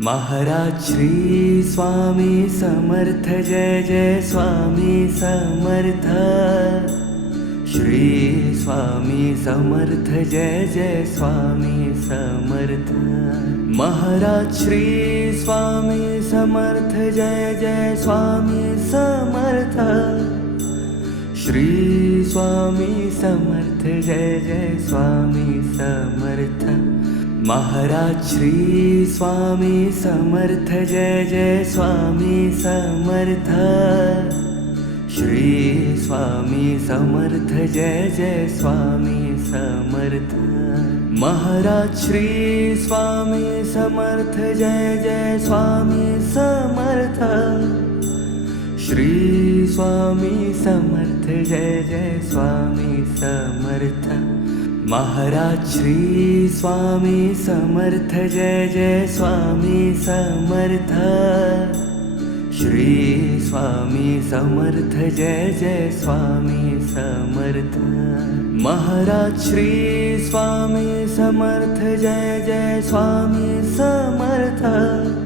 Maharaj Shri Swami Samarth, Jai Jai Swami Samarth. Shri Swami Samarth, Jai Jai Swami Samarth. Maharaj Shri Swami Samarth, Jai Jai Swami Samarth. Shri Swami Samarth, Jai Jai Swami Samarth. Maharaj Shri Swami Samarth, Jai Jai Swami Samarth. Shri Swami Samarth, Jai Jai Swami Samarth. Maharaj Shri Swami Samarth, Jai Jai Swami Samarth. Shri Swami Samarth, Jai Jai Swami Samarth. Maharaj Shri Swami Samarth, Jai Jai Swami Samarth. Shri Swami Samarth, Jai Jai Swami Samarth. Maharaj Shri Swami Samarth, Jai Jai Swami Samarth.